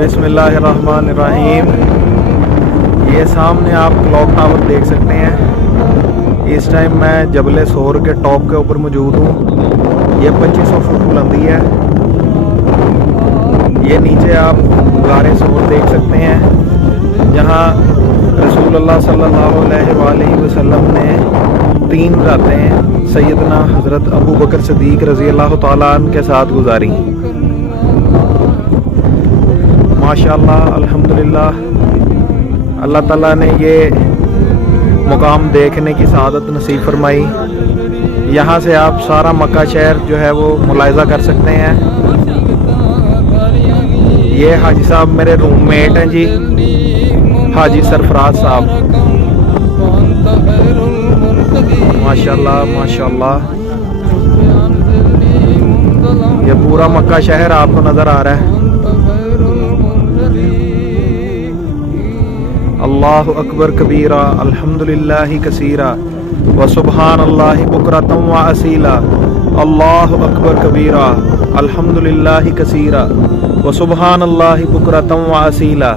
بسم اللہ الرحمن الرحیم۔ یہ سامنے آپ کلاک ٹاور دیکھ سکتے ہیں۔ اس ٹائم میں جبل سور کے ٹاپ کے اوپر موجود ہوں۔ یہ 2500 فٹ بلندی ہے۔ یہ نیچے آپ غار سور دیکھ سکتے ہیں، جہاں رسول اللہ صلی اللہ علیہ وآلہ وسلم نے 3 راتیں سیدنا حضرت ابو بکر صدیق رضی اللہ تعالیٰ عنہ کے ساتھ گزاری۔ ماشاءاللہ، الحمدللہ، اللہ تعالیٰ نے یہ مقام دیکھنے کی سعادت نصیب فرمائی۔ یہاں سے آپ سارا مکہ شہر جو ہے وہ ملاحظہ کر سکتے ہیں۔ یہ حاجی صاحب میرے روم میٹ ہیں جی، حاجی سرفراز صاحب۔ ماشاءاللہ ماشاءاللہ، یہ پورا مکہ شہر آپ کو نظر آ رہا ہے۔ اللہ اکبر کبیرہ، الحمدللہ کثیرہ، وسبحان اللہ بکرۃ و اصیلا۔ اللہ اکبر کبیرہ، الحمدللہ کثیرہ، وسبحان اللہ بکرۃ و اصیلا۔